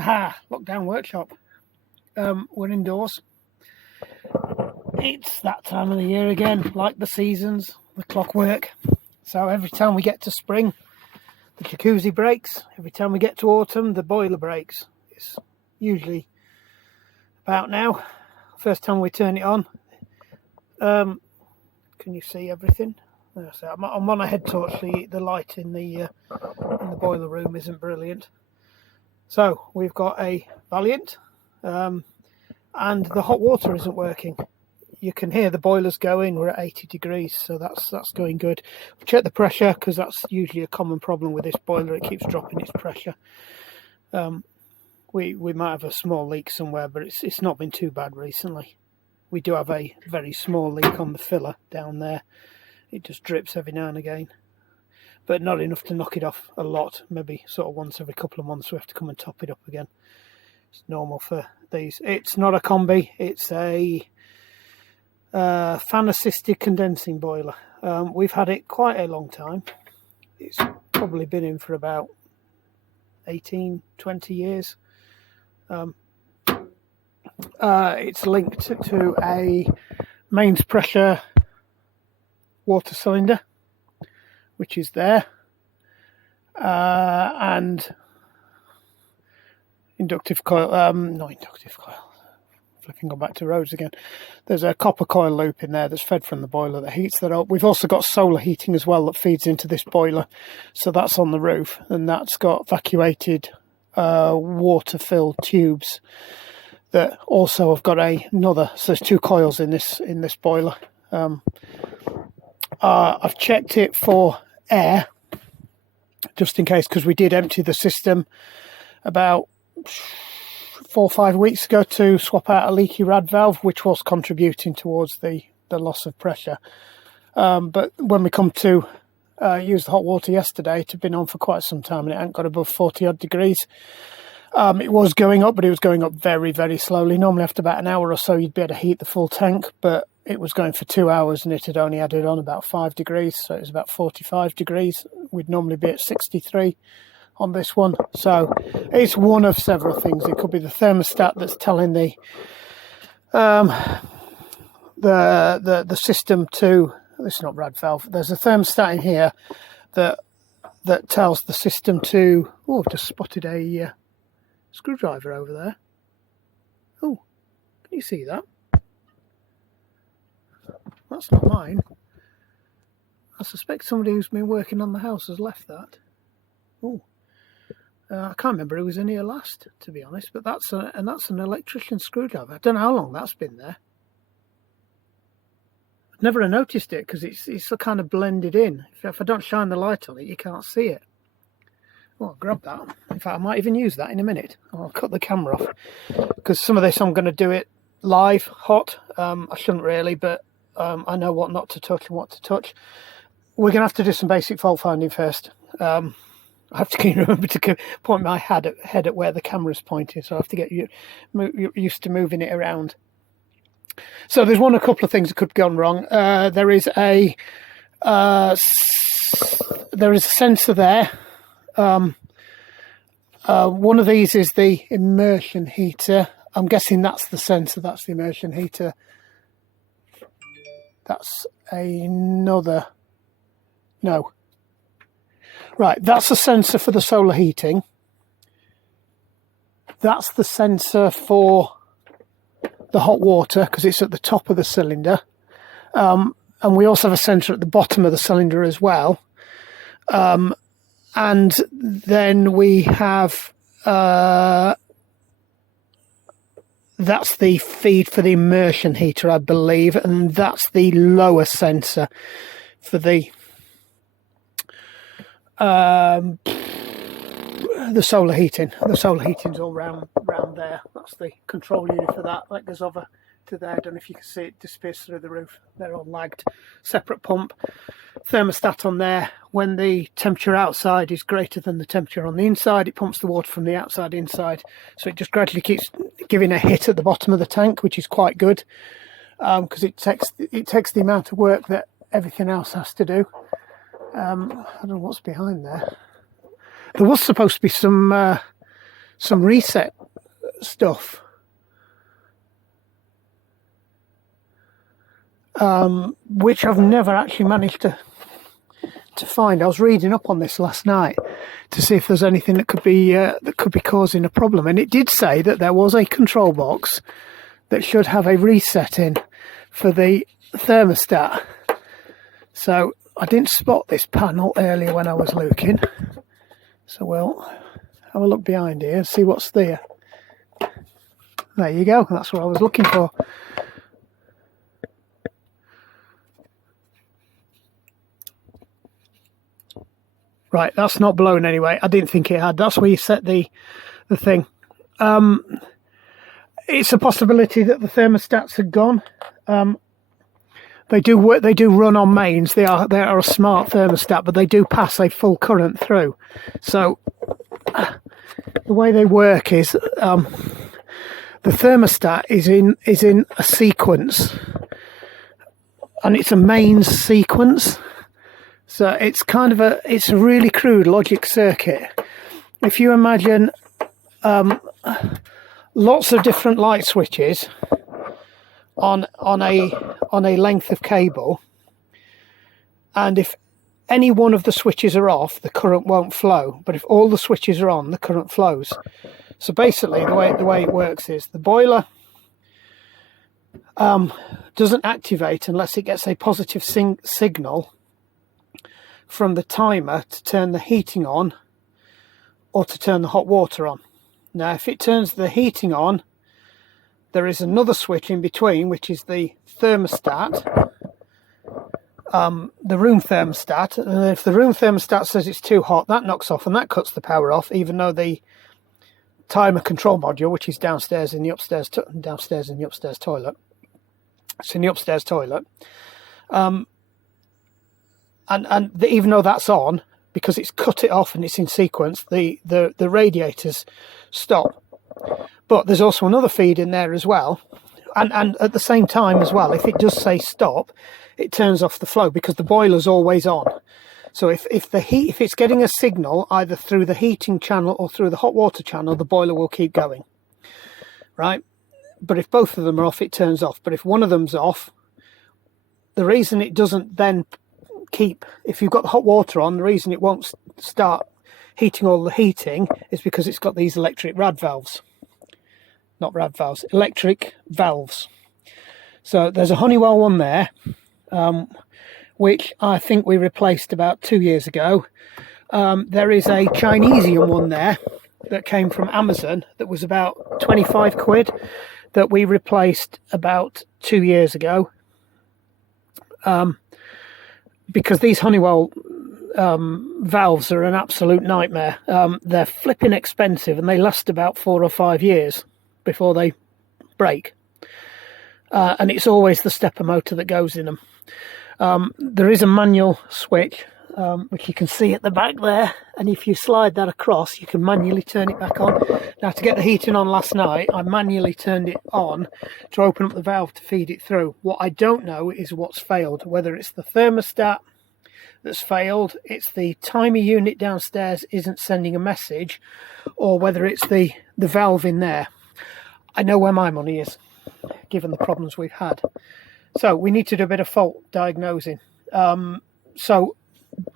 Haha, lockdown workshop. We're indoors. It's that time of the year again, like the seasons, the clockwork. So every time we get to spring, the jacuzzi breaks. Every time we get to autumn, the boiler breaks. It's usually about now. First time we turn it on. Can you see everything? So I'm on a head torch. The light in the boiler room isn't brilliant. So we've got a Valiant, and the hot water isn't working. You can hear the boilers going. We're at 80 degrees, so that's going good. Check the pressure, because that's usually a common problem with this boiler. It keeps dropping its pressure. We might have a small leak somewhere, but it's not been too bad recently. We do have a very small leak on the filler down there. It just drips every now and again, but not enough to knock it off a lot. Maybe sort of once every couple of months we have to come and top it up again. It's normal for these. It's not a combi. It's a fan-assisted condensing boiler. We've had it quite a long time. It's probably been in for about 18, 20 years. It's linked to a mains pressure water cylinder, which is there, and inductive coil, not inductive coil, flipping go back to roads again. There's a copper coil loop in there that's fed from the boiler that heats that up. We've also got solar heating as well that feeds into this boiler, so that's on the roof, and that's got evacuated water-filled tubes that also have got another. So there's two coils in this boiler. I've checked it for air just in case, because we did empty the system about 4 or 5 weeks ago to swap out a leaky rad valve, which was contributing towards the loss of pressure. But when we come to use the hot water yesterday, it had been on for quite some time and it hadn't got above 40 odd degrees. It was going up, but it was going up very, very slowly. Normally after about an hour or so you'd be able to heat the full tank, but it was going for 2 hours and it had only added on about 5 degrees, so it was about 45 degrees. We'd normally be at 63 on this one. So it's one of several things. It could be the thermostat that's telling the system to, this is not rad valve, there's a thermostat in here that tells the system to, oh, I've just spotted a screwdriver over there. Oh, can you see that? That's not mine. I suspect somebody who's been working on the house has left that. Oh, I can't remember who was in here last, to be honest, but that's an electrician's screwdriver. I don't know how long that's been there. I've never noticed it because it's kind of blended in. If I don't shine the light on it, you can't see it. Well, I'll grab that. In fact, I might even use that in a minute. I'll cut the camera off because some of this I'm going to do it live, hot. I shouldn't really, but I know what not to touch and what to touch. We're going to have to do some basic fault finding first. I have to remember to point my head at where the camera's pointing, so I have to get used to moving it around. So there's a couple of things that could have gone wrong. There is a sensor there. One of these is the immersion heater. I'm guessing that's the sensor. That's the immersion heater. That's another. No. Right, that's the sensor for the solar heating. That's the sensor for the hot water because it's at the top of the cylinder. And we also have a sensor at the bottom of the cylinder as well. And then we have, that's the feed for the immersion heater, I believe, and that's the lower sensor for the solar heating. The solar heating's all round there. That's the control unit for that. That goes over to there. I don't know if you can see it disappears through the roof. They're all lagged. Separate pump. Thermostat on there. When the temperature outside is greater than the temperature on the inside, it pumps the water from the outside inside. So it just gradually keeps giving a hit at the bottom of the tank, which is quite good because it takes the amount of work that everything else has to do. I don't know what's behind there. There was supposed to be some some reset stuff. Which I've never actually managed to find. I was reading up on this last night to see if there's anything that could be causing a problem, and it did say that there was a control box that should have a reset in for the thermostat. So I didn't spot this panel earlier when I was looking, so we'll have a look behind here and see what's there. There you go, that's what I was looking for. Right, that's not blown anyway. I didn't think it had. That's where you set the thing. It's a possibility that the thermostats are gone. They do work. They do run on mains. They are a smart thermostat, but they do pass a full current through. So the way they work is the thermostat is in a sequence, and it's a mains sequence. So it's kind of it's a really crude logic circuit. If you imagine lots of different light switches on a length of cable, and if any one of the switches are off, the current won't flow. But if all the switches are on, the current flows. So basically, the way it works is the boiler doesn't activate unless it gets a positive signal from the timer to turn the heating on or to turn the hot water on. Now, if it turns the heating on, there is another switch in between, which is the thermostat, the room thermostat. And if the room thermostat says it's too hot, that knocks off and that cuts the power off, even though the timer control module, which is downstairs in the upstairs toilet, it's in the upstairs toilet, and even though that's on, because it's cut it off and it's in sequence, the radiators stop. But there's also another feed in there as well, and at the same time as well, if it does say stop, it turns off the flow because the boiler's always on. So if it's getting a signal either through the heating channel or through the hot water channel, the boiler will keep going, right? But if both of them are off, it turns off. But if one of them's off, the reason it doesn't then keep, if you've got the hot water on, the reason it won't start heating all the heating is because it's got these electric valves. So there's a Honeywell one there, which I think we replaced about 2 years ago. There is a Chinesian one there that came from Amazon that was about 25 quid that we replaced about 2 years ago. Because these Honeywell valves are an absolute nightmare. They're flipping expensive and they last about 4 or 5 years before they break. And it's always the stepper motor that goes in them. There is a manual switch, which you can see at the back there. And if you slide that across, you can manually turn it back on. Now, to get the heating on last night, I manually turned it on to open up the valve to feed it through. What I don't know is what's failed, whether it's the thermostat that's failed, it's the timer unit downstairs isn't sending a message, or whether it's the valve in there. I know where my money is, given the problems we've had. So we need to do a bit of fault diagnosing. So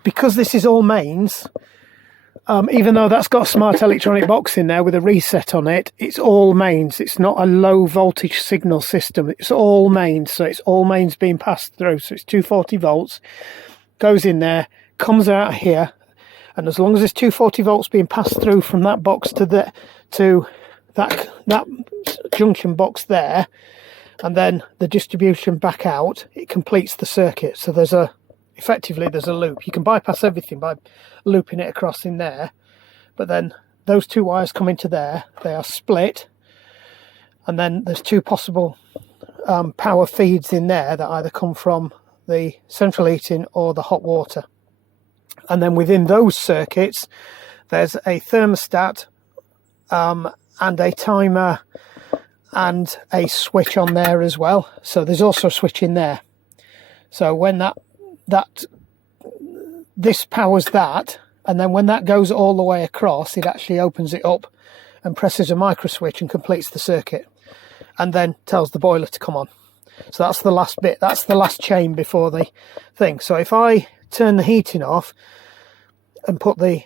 because this is all mains, even though that's got a smart electronic box in there with a reset on it, it's all mains. It's not a low voltage signal system. It's all mains. So it's all mains being passed through. So it's 240 volts, goes in there, comes out here. And as long as there's 240 volts being passed through from that box to that junction box there, and then the distribution back out, it completes the circuit. So effectively there's a loop. You can bypass everything by looping it across in there, but then those two wires come into there, they are split, and then there's two possible power feeds in there that either come from the central heating or the hot water. And then within those circuits there's a thermostat and a timer and a switch on there as well. So there's also a switch in there. So when this powers that, and then when that goes all the way across, it actually opens it up and presses a micro switch and completes the circuit, and then tells the boiler to come on. So that's the last bit, that's the last chain before the thing. So if I turn the heating off and put the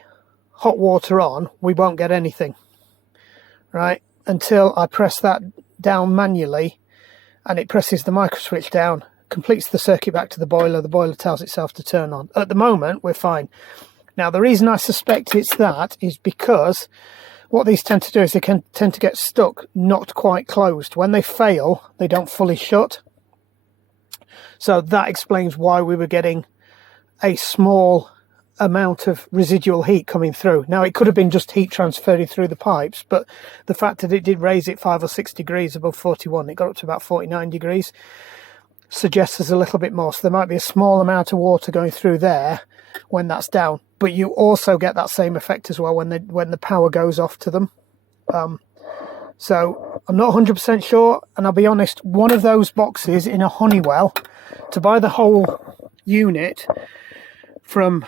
hot water on, we won't get anything, right, until I press that down manually, and it presses the micro switch down, completes the circuit back to the boiler tells itself to turn on. At the moment we're fine. Now the reason I suspect it's that is because what these tend to do is they can tend to get stuck not quite closed. When they fail, they don't fully shut. So that explains why we were getting a small amount of residual heat coming through. Now it could have been just heat transferring through the pipes, but the fact that it did raise it 5 or 6 degrees above 41, it got up to about 49 degrees, suggests there's a little bit more. So there might be a small amount of water going through there when that's down. But you also get that same effect as well when the power goes off to them. So I'm not 100% sure, and I'll be honest, one of those boxes in a Honeywell, to buy the whole unit from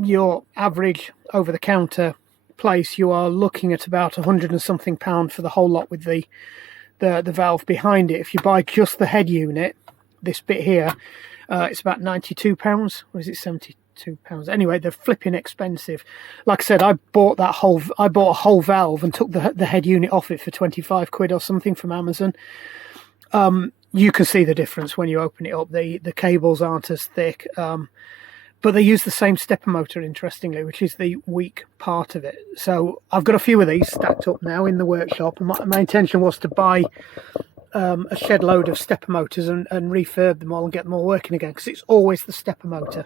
your average over-the-counter place, you are looking at about £100 and something for the whole lot with the valve behind it. If you buy just the head unit, this bit here, it's about £92, or is it £72? Anyway, they're flipping expensive. Like I said, I bought a whole valve and took the head unit off it for 25 quid or something from Amazon. You can see the difference when you open it up. The cables aren't as thick, but they use the same stepper motor, interestingly, which is the weak part of it. So I've got a few of these stacked up now in the workshop, and my intention was to buy a shed load of stepper motors and refurb them all and get them all working again, because it's always the stepper motor.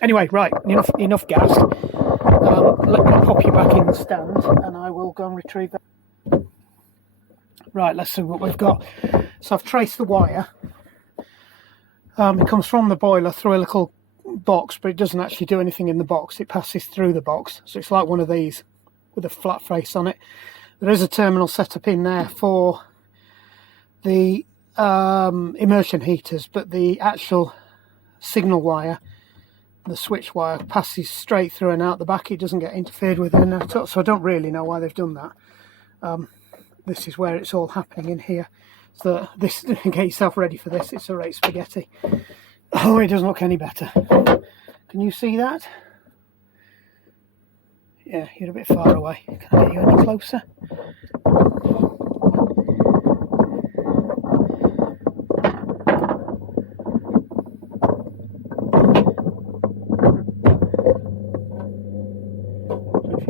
Anyway, right, enough gas. Let me pop you back in the stand and I will go and retrieve that. Right, let's see what we've got. So I've traced the wire. It comes from the boiler through a little box, but it doesn't actually do anything in the box. It passes through the box. So it's like one of these with a flat face on it. There is a terminal set up in there for the immersion heaters, but the actual signal wire, the switch wire, passes straight through and out the back. It doesn't get interfered with in at all, so I don't really know why they've done that. This is where it's all happening in here. So this, get yourself ready for this. It's a right spaghetti. Oh, it doesn't look any better. Can you see that? Yeah, you're a bit far away. Can I get you any closer?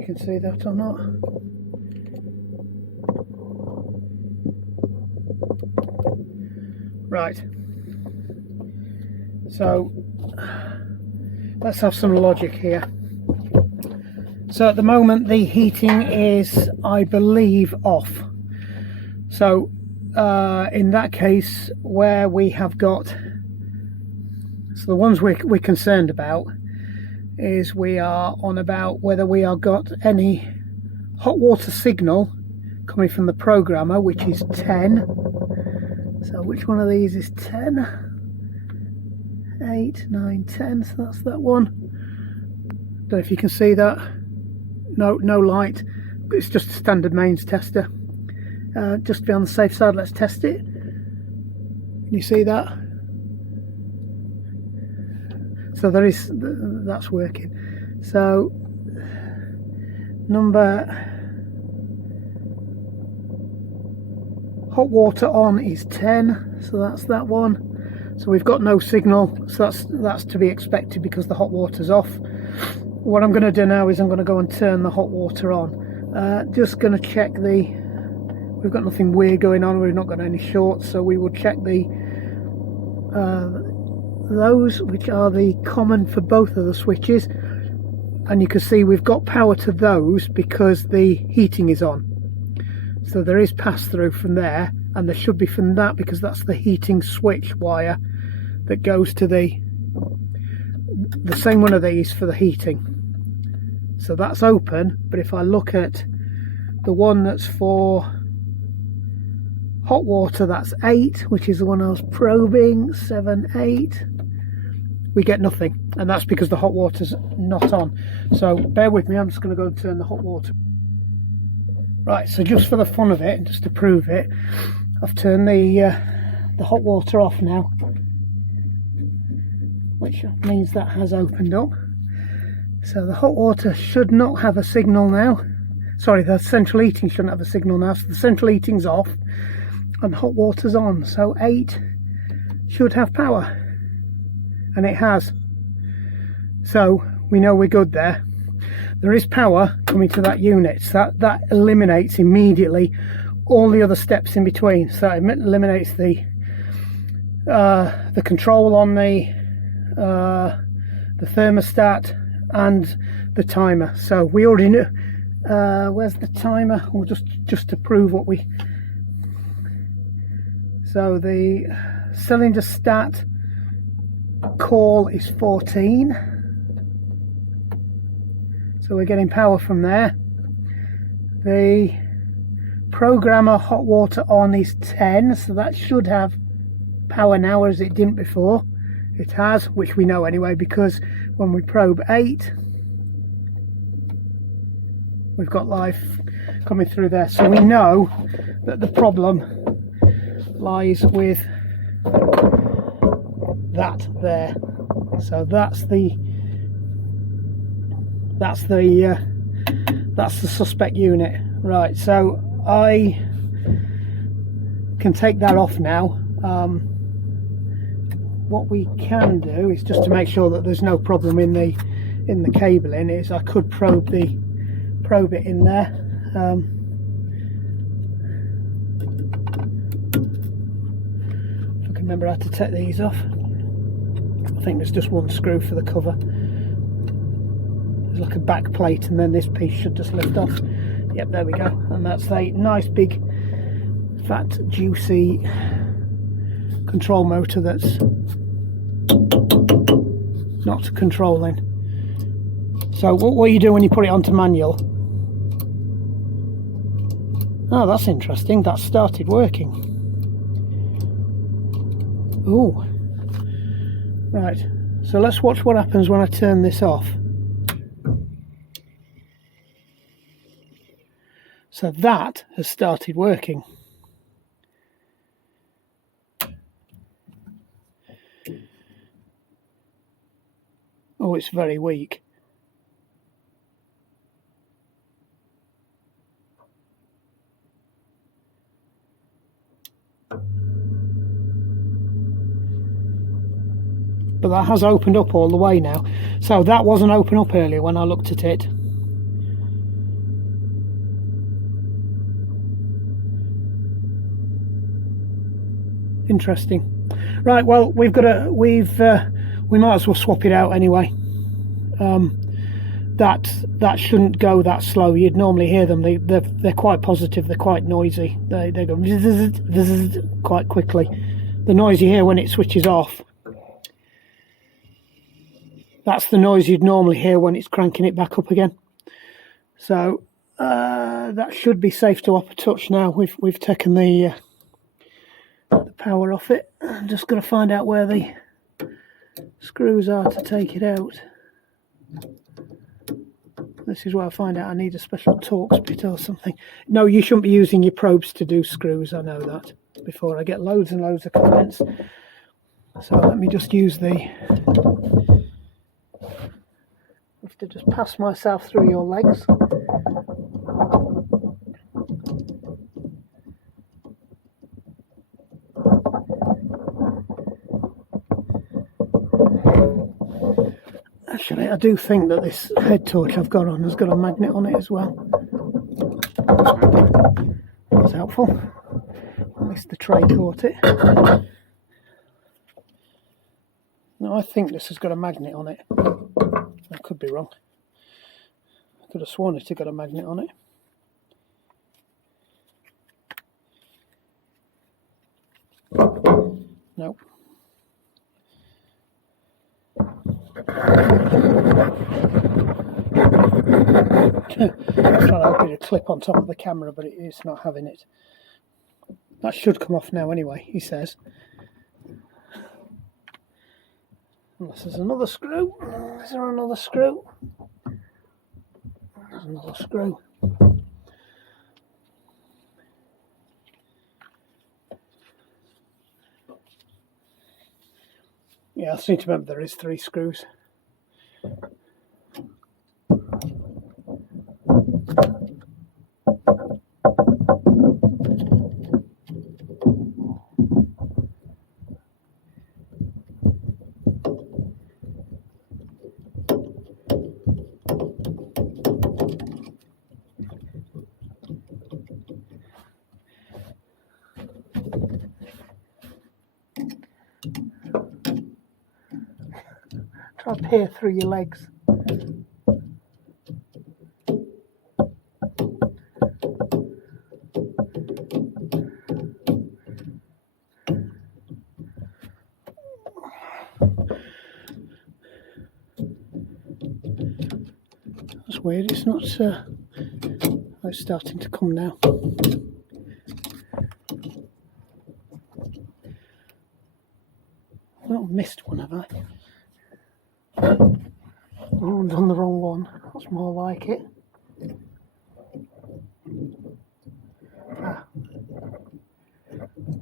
Can see that or not. Right, so let's have some logic here. So at the moment the heating is, I believe, off. So in that case, where we have got, so the ones we're concerned about is we are on about whether we have got any hot water signal coming from the programmer, which is 10. So which one of these is 10? 8, 9, 10, so that's that one. Don't know if you can see that. No light. It's just a standard mains tester. Just to be on the safe side, let's test it. Can you see that? So there is, that's working. So number hot water on is 10, so that's that one. So we've got no signal, so that's to be expected because the hot water's off. What I'm going to do now is I'm going to go and turn the hot water on. Just going to check we've got nothing weird going on, we've not got any shorts, so we will check those which are the common for both of the switches, and you can see we've got power to those because the heating is on. So there is pass through from there, and there should be from that because that's the heating switch wire that goes to the same one of these for the heating. So that's open, but if I look at the one that's for hot water, that's 8, which is the one I was probing, 7, 8. We get nothing, and that's because the hot water's not on. So bear with me, I'm just going to go and turn the hot water. Right, so just for the fun of it, just to prove it, I've turned the hot water off now, which means that has opened up. So the hot water should not have a signal now. Sorry, the central heating shouldn't have a signal now. So the central heating's off and hot water's on. So 8 should have power, and it has. So we know we're good there. There is power coming to that unit, so that eliminates immediately all the other steps in between. So it eliminates the control on the thermostat and the timer. So we already knew. Where's the timer? Well, just to prove what we. So the cylinder stat call is 14. So we're getting power from there. The programmer hot water on is 10, so that should have power now, as it didn't before. It has, which we know anyway, because when we probe 8, we've got life coming through there. So we know that the problem lies with that there. So that's the suspect unit. Right, so I can take that off now. What we can do is, just to make sure that there's no problem in the cabling, is I could probe it in there. If I can remember how to take these off. I think there's just one screw for the cover. There's like a back plate, and then this piece should just lift off. Yep, there we go. And that's a nice big fat juicy control motor that's not controlling. So what you do when you put it onto manual? Oh, that's interesting. That started working. Oh, right. So let's watch what happens when I turn this off. So that has started working. Oh, it's very weak. But that has opened up all the way now. So that wasn't open up earlier when I looked at it. Interesting. Right, well, we might as well swap it out anyway. That shouldn't go that slow. You'd normally hear them. They're quite positive. They're quite noisy. They go quite quickly. The noise you hear when it switches off, that's the noise you'd normally hear when it's cranking it back up again. So that should be safe to touch now. We've taken the power off it. I'm just going to find out where the screws are to take it out. This is where I find out I need a special Torx bit or something. No, you shouldn't be using your probes to do screws. I know that. Before I get loads and loads of comments. So let me just use the... I have to just pass myself through your legs. Actually, I do think that this head torch I've got on has got a magnet on it as well. That's helpful. At least the tray caught it. No, I think this has got a magnet on it. I could be wrong. I could have sworn it had got a magnet on it. Nope. I'm trying to open a clip on top of the camera, but it's not having it. That should come off now anyway, he says. Unless there's another screw. Is there another screw? There's another screw. Yeah, I seem to remember there is 3 screws. Try to peer through your legs. That's weird, it's not, it's starting to come now. I've missed one, have I? Oh, I've done the wrong one. That's more like it. Ah.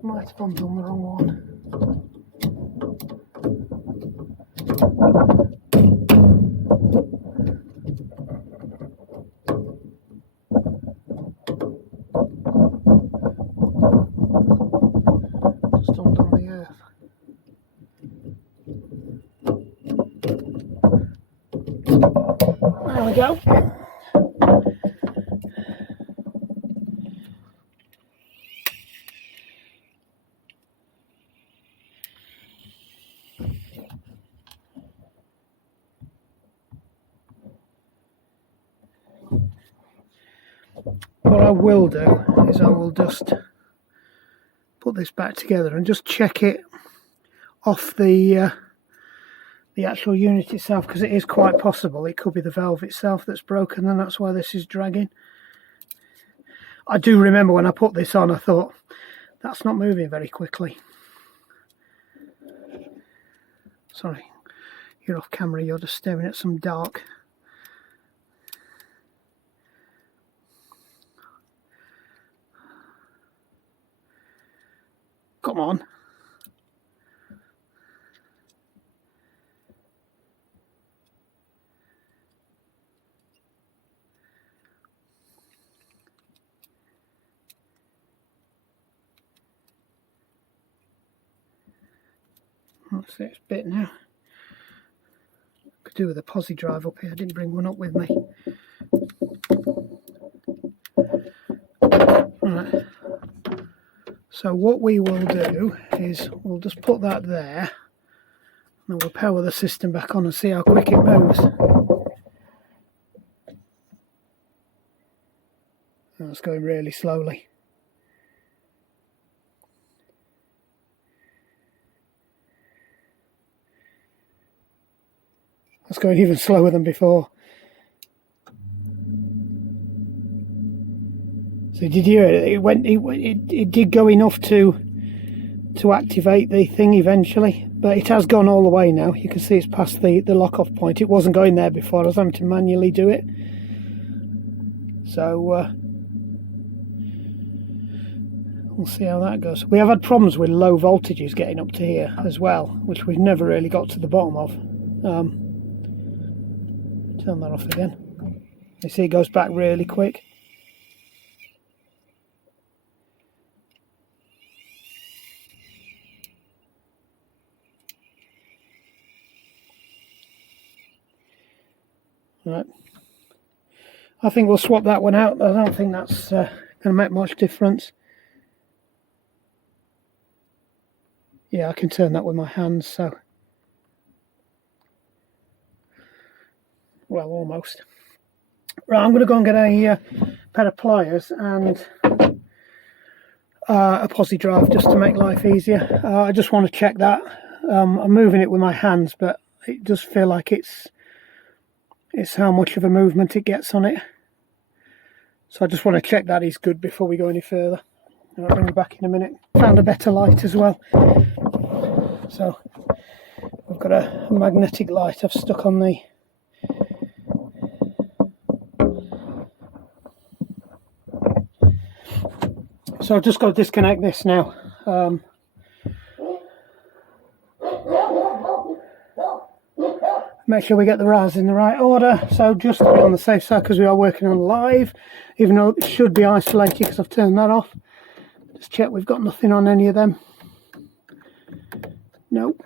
Might have done the wrong one. Just undone the earth. There we go. What I will do is I will just put this back together and just check it off the actual unit itself, because it is quite possible it could be the valve itself that's broken and that's why this is dragging. I do remember when I put this on I thought that's not moving very quickly. Sorry, you're off camera, you're just staring at some dark. Come on. That's it, it's bit now. Could do with a posi drive up here, I didn't bring one up with me. Right. So what we will do is we'll just put that there and we'll power the system back on and see how quick it moves. That's going really slowly. That's going even slower than before. So did you hear it? It did go enough to activate the thing eventually, but it has gone all the way now. You can see it's past the lock-off point. It wasn't going there before. I was having to manually do it. So we'll see how that goes. We have had problems with low voltages getting up to here as well, which we've never really got to the bottom of. Turn that off again. You see it goes back really quick. Right. I think we'll swap that one out. I don't think that's going to make much difference. Yeah, I can turn that with my hands, so... Well, almost. Right, I'm going to go and get a pair of pliers and a posi drive just to make life easier. I just want to check that. I'm moving it with my hands, but it does feel like it's how much of a movement it gets on it. So I just want to check that is good before we go any further. I'll bring you back in a minute. Found a better light as well. So I've got a magnetic light I've stuck on the... So I've just got to disconnect this now. make sure we get the rows in the right order. So just to be on the safe side, because we are working on live, even though it should be isolated because I've turned that off. Just check we've got nothing on any of them. Nope.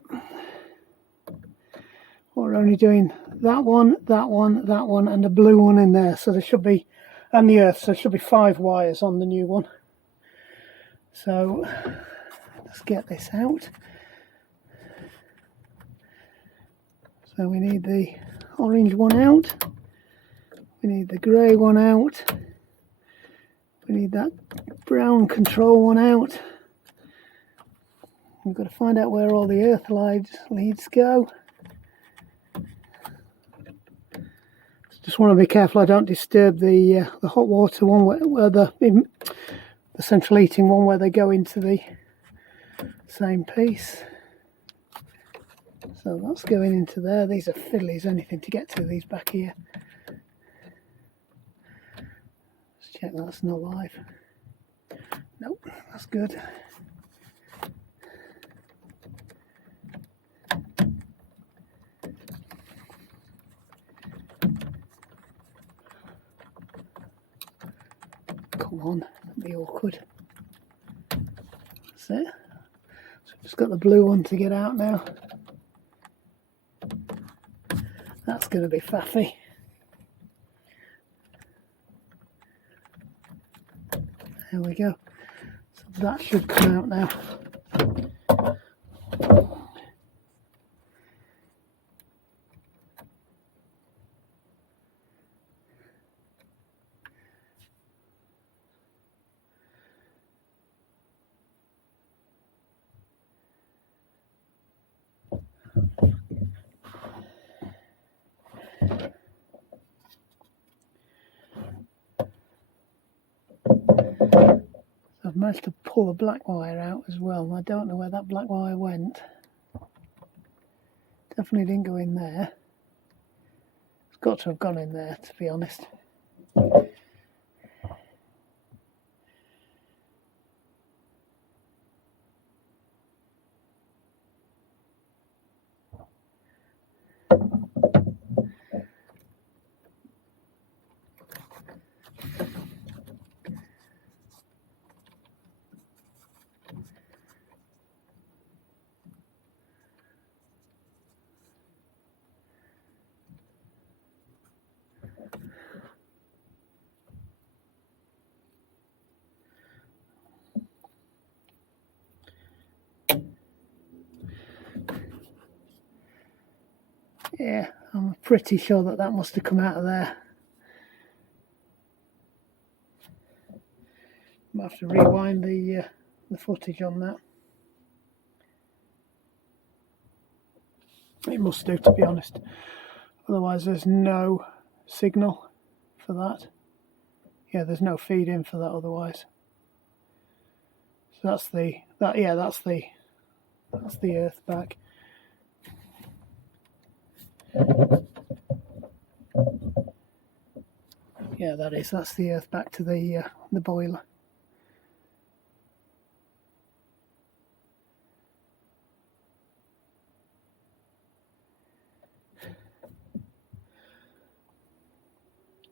We're only doing that one, that one, that one, and the blue one in there. So there should be, and the earth, so there should be 5 wires on the new one. So let's get this out. So we need the orange one out, we need the grey one out, we need that brown control one out. We've got to find out where all the earth leads go. Just want to be careful I don't disturb the hot water one, where the central heating one, where they go into the same piece. So that's going into there. These are fiddlies, anything to get to these back here. Let's check that's not live. Nope, that's good. Come on, that'd be awkward. That's it. So I've just got the blue one to get out now. That's going to be faffy. There we go. So that should come out now. I've managed to pull the black wire out as well. I don't know where that black wire went. Definitely didn't go in there. It's got to have gone in there, to be honest. Yeah, I'm pretty sure that must have come out of there. Might have to rewind the footage on that. It must do, to be honest. Otherwise, there's no signal for that. Yeah, there's no feed in for that otherwise. So that's the earth back. Yeah, that's the earth back to the boiler.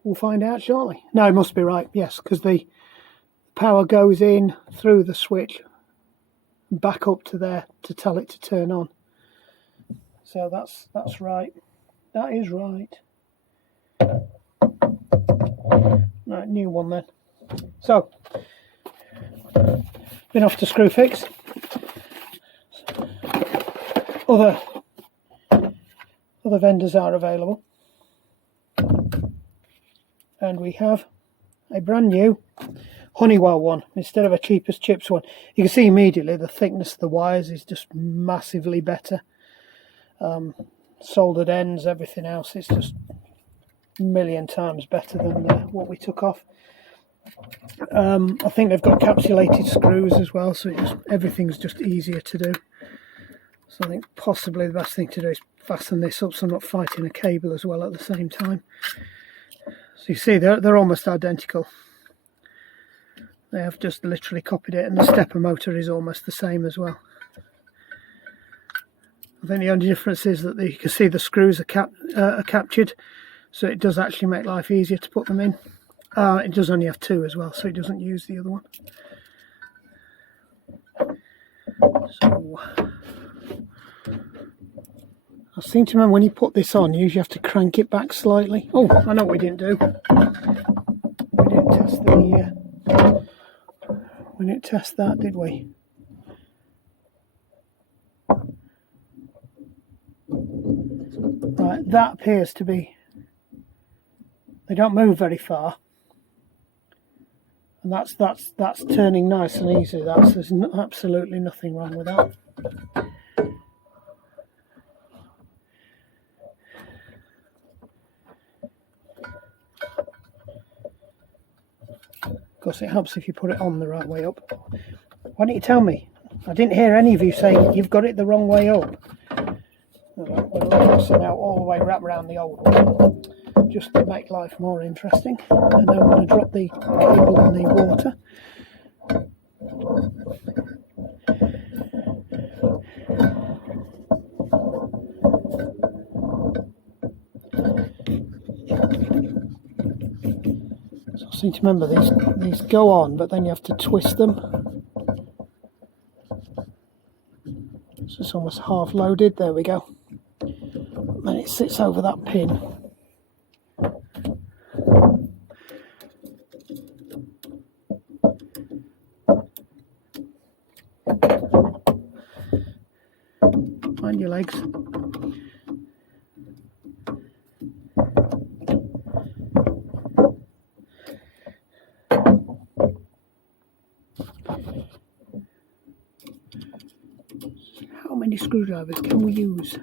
We'll find out shortly. No, it must be right, yes, because the power goes in through the switch back up to there to tell it to turn on. So that's right. That is right. Right, new one then. So, been off to Screwfix. Other vendors are available. And we have a brand new Honeywell one instead of a cheapest chips one. You can see immediately the thickness of the wires is just massively better. Soldered ends, everything else, it's just a million times better than what we took off. I think they've got capsulated screws as well, so everything's just easier to do. So I think possibly the best thing to do is fasten this up so I'm not fighting a cable as well at the same time. So you see they're almost identical. They have just literally copied it, and the stepper motor is almost the same as well. I think the only difference is that you can see the screws are captured, so it does actually make life easier to put them in. It does only have 2 as well, so it doesn't use the other one. So I seem to remember when you put this on, you usually have to crank it back slightly. Oh, I know what we didn't do. We didn't test we didn't test that, did we? Right, that appears to be. They don't move very far, and that's turning nice and easy. There's absolutely nothing wrong with that. Of course, it helps if you put it on the right way up. Why didn't you tell me? I didn't hear any of you saying you've got it the wrong way up. We'll send out all the way wrap around the old one, just to make life more interesting. And then I'm going to drop the cable in the water. So I seem to remember these go on, but then you have to twist them. So it's almost half loaded. There we go. And then it sits over that pin. Mind your legs. How many screwdrivers can we use?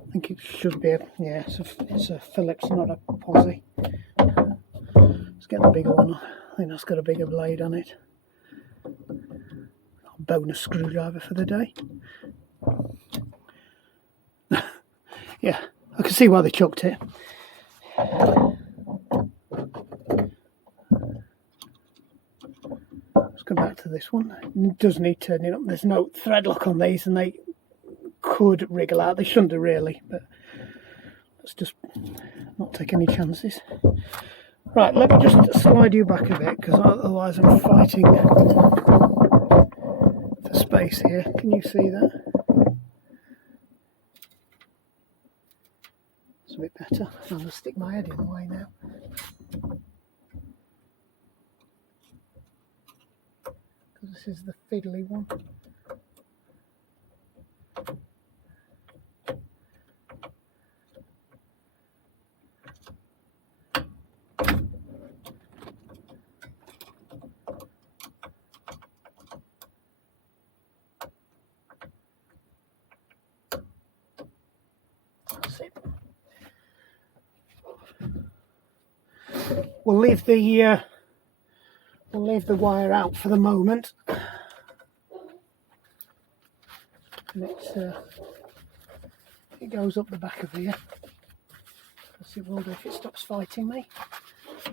I think it should be it's a Phillips, not a Posse. Let's get the bigger one. I think that's got a bigger blade on it. Bonus screwdriver for the day. Yeah, I can see why they chucked it. Let's go back to this one. It does need turning up. There's no thread lock on these, and they could wriggle out. They shouldn't do really, but let's just not take any chances. Right, let me just slide you back a bit, because otherwise I'm fighting for space here. Can you see that? It's a bit better. I'm going to stick my head in the way now. Because this is the fiddly one. That's it. We'll leave the wire out for the moment, and it goes up the back of here. Let's see, will do if it stops fighting me.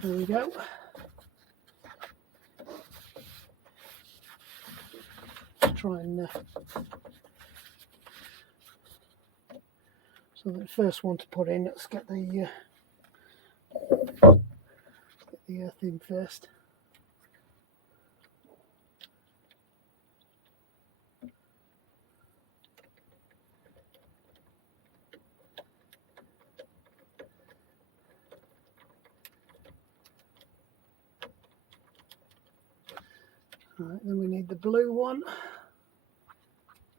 There we go. Let's try and so the first one to put in. Let's get the earth in first. Right, then we need the blue one,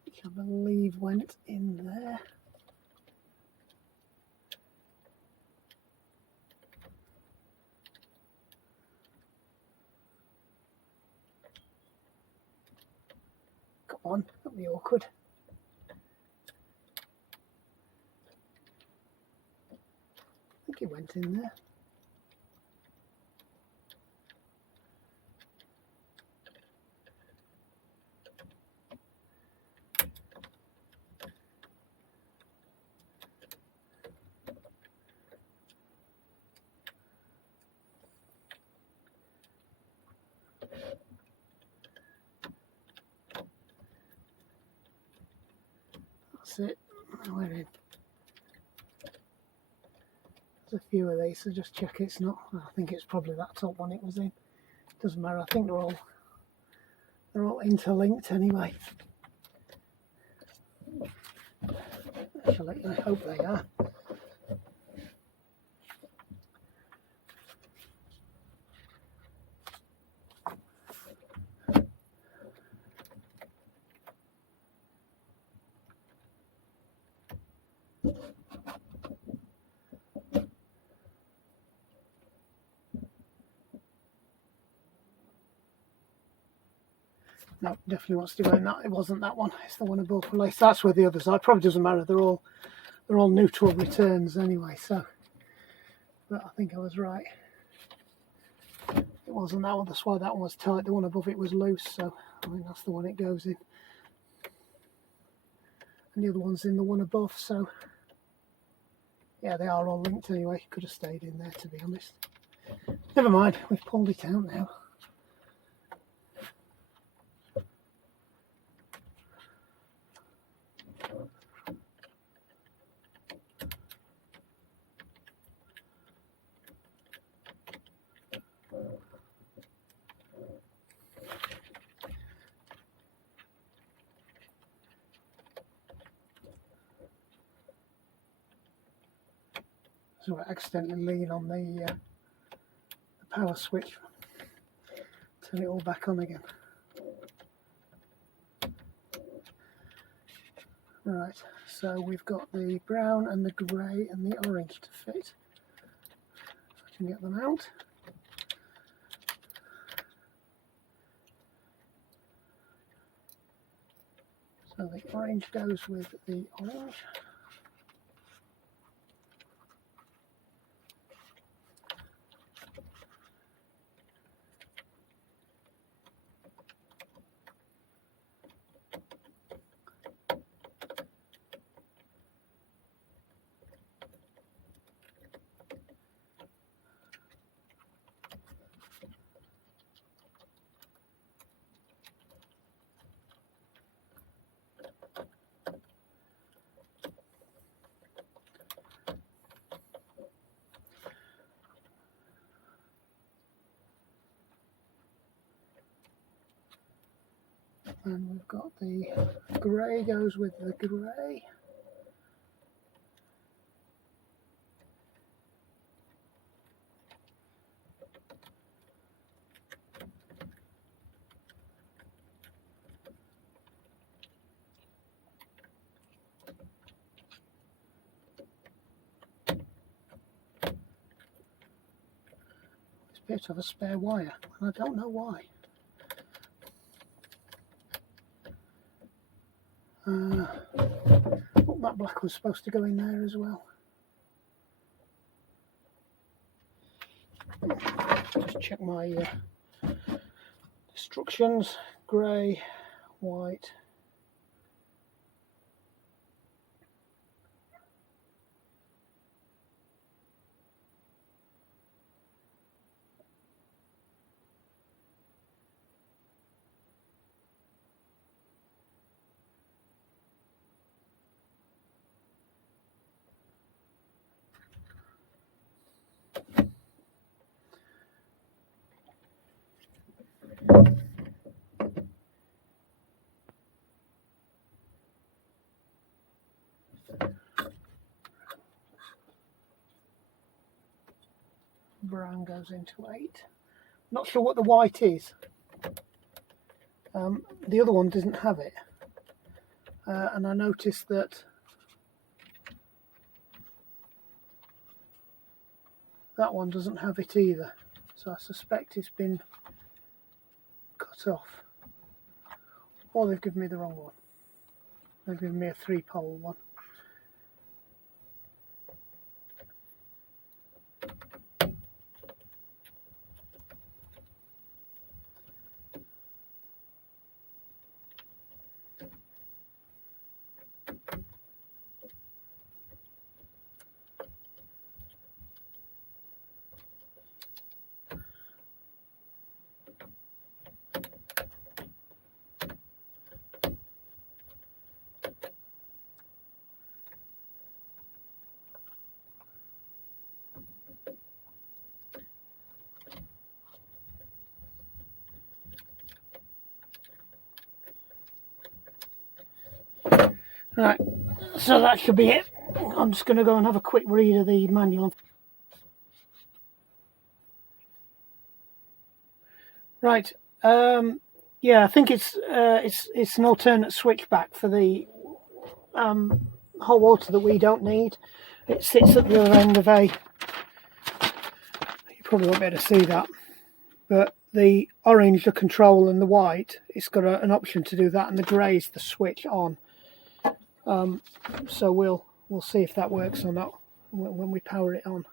which I believe went in there. Come on, that'll be awkward. I think it went in there. that's it. We're in. There's a few of these, so just check it's not. I think it's probably that top one it was in. Doesn't matter. I think they're all interlinked anyway. Actually, I hope they are. No, definitely wants to go in that. It wasn't that one. It's the one above lace. That's where the others are. It probably doesn't matter. They're all neutral returns anyway. So, but I think I was right. It wasn't that one. That's why that one was tight. The one above it was loose. So I think that's the one it goes in. And the other one's in the one above. So yeah, they are all linked anyway. Could have stayed in there, to be honest. Never mind. We've pulled it out now. So I accidentally lean on the power switch. Turn it all back on again. Right, so we've got the brown and the grey and the orange to fit. I can get them out. So the orange goes with the orange. And we've got the grey goes with the grey. This appears to have a spare wire, and I don't know why. Oh, that black was supposed to go in there as well. Just check my instructions. Grey, white. Brown goes into 8. Not sure what the white is. The other one doesn't have it. And I noticed that that one doesn't have it either. So I suspect it's been cut off. Or they've given me the wrong one. They've given me a 3-pole one. Right, so that should be it. I'm just going to go and have a quick read of the manual. Right, yeah, I think it's an alternate switchback for the hot water that we don't need. It sits at the other end of a, you probably won't be able to see that, but the orange, the control, and the white, it's got an option to do that, and the grey is the switch on. So we'll see if that works or not when we power it on.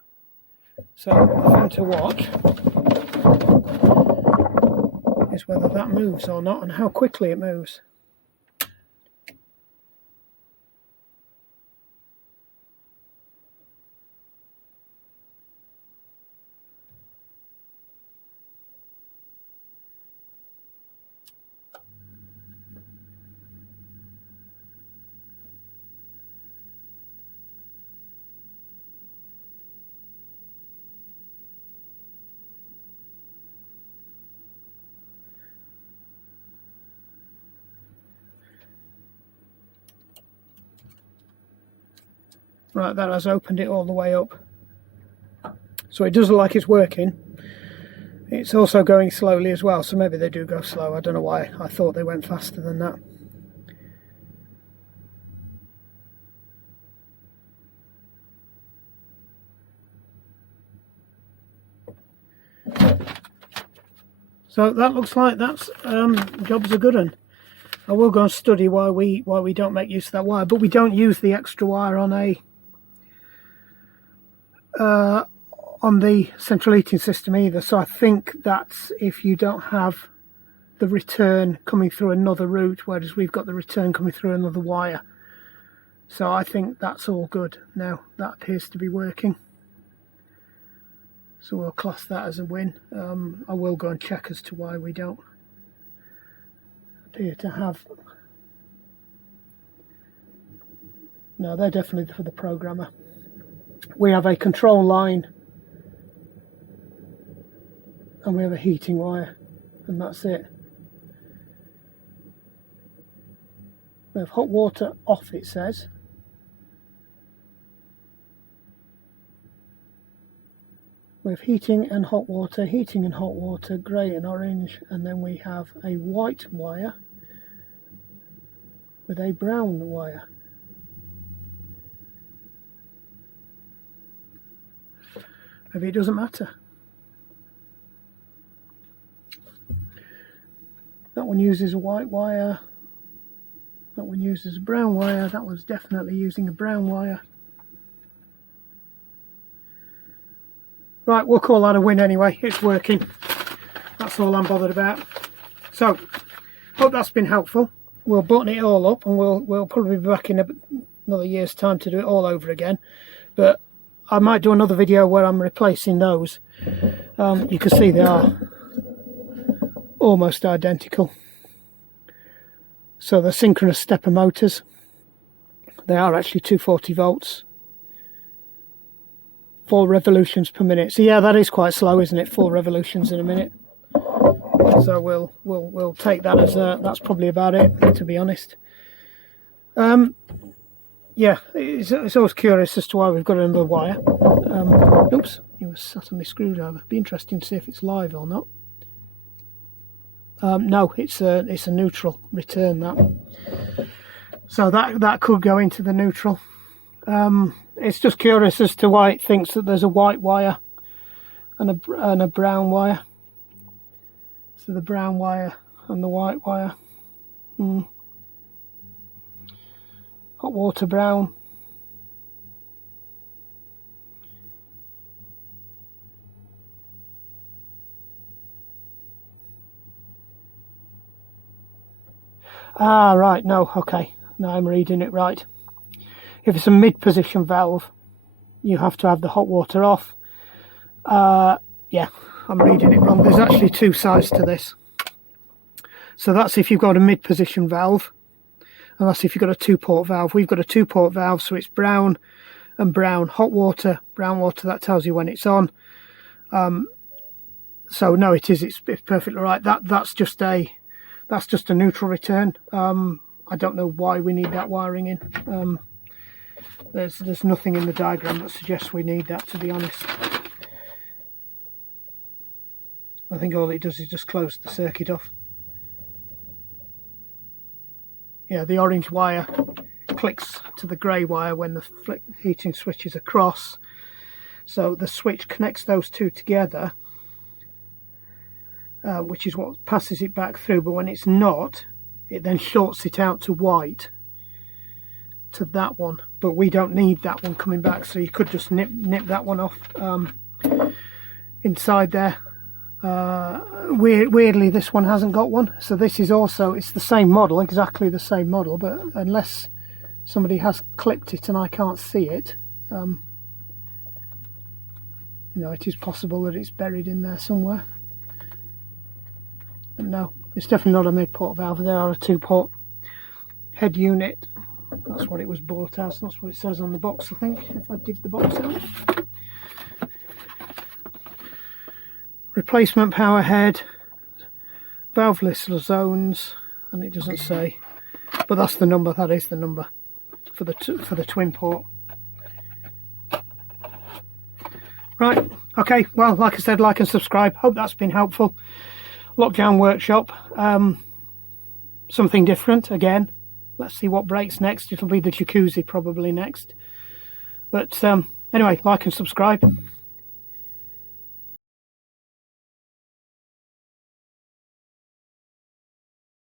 So the thing to watch is whether that moves or not, and how quickly it moves. Right, that has opened it all the way up. So it does look like it's working. It's also going slowly as well, so maybe they do go slow. I don't know why I thought they went faster than that. So that looks like that's job's a good one. I will go and study why we don't make use of that wire, but we don't use the extra wire on the central heating system either. So I think that's if you don't have the return coming through another route, whereas we've got the return coming through another wire. So I think that's all good now. That appears to be working. So we'll class that as a win. I will go and check as to why we don't appear to have. No, they're definitely for the programmer. We have a control line and we have a heating wire, and that's it. We have hot water off, it says. We have heating and hot water, grey and orange, and then we have a white wire with a brown wire. Maybe it doesn't matter. That one uses a white wire, that one uses a brown wire, that one's definitely using a brown wire. Right, we'll call that a win anyway. It's working. That's all I'm bothered about. So, hope that's been helpful. We'll button it all up, and we'll probably be back in another year's time to do it all over again. But I might do another video where I'm replacing those. You can see they are almost identical. So they're synchronous stepper motors. They are actually 240 volts. 4 revolutions per minute. So yeah, that is quite slow, isn't it? 4 revolutions in a minute. So we'll take that as that's probably about it, to be honest. Yeah, it's always curious as to why we've got another wire. Oops, he was sat on my screwdriver. Be interesting to see if it's live or not. No, it's a neutral return, that. So that could go into the neutral. It's just curious as to why it thinks that there's a white wire and a brown wire. So the brown wire and the white wire. Hot water brown. Ah, right, no, okay. Now I'm reading it right. If it's a mid-position valve, you have to have the hot water off. Yeah, I'm reading it wrong. There's actually 2 sides to this. So that's if you've got a mid-position valve, and that's if you've got a 2-port valve. We've got a 2-port valve, so it's brown and brown. Hot water, brown water, that tells you when it's on. So no, it's perfectly right. That's just a neutral return. I I don't know why we need that wiring in. There's nothing in the diagram that suggests we need that, to be honest. I think all it does is just close the circuit off. Yeah, the orange wire clicks to the grey wire when the heating switch is across. So the switch connects those two together, which is what passes it back through. But when it's not, it then shorts it out to white, to that one. But we don't need that one coming back, so you could just nip that one off inside there. Weirdly, this one hasn't got one. So this is also, it's the same model, exactly the same model, but unless somebody has clipped it and I can't see it, you know, it is possible that it's buried in there somewhere. But no, it's definitely not a mid-port valve. They are a 2-port head unit. That's what it was bought as. That's what it says on the box, I think, if I dig the box out. Replacement power head, valveless zones, and it doesn't say, but that's the number. That is the number for the twin port. Right, okay, well, like I said, like and subscribe. Hope that's been helpful. Lockdown workshop, something different again. Let's see what breaks next. It'll be the Jacuzzi probably next. But anyway, like and subscribe.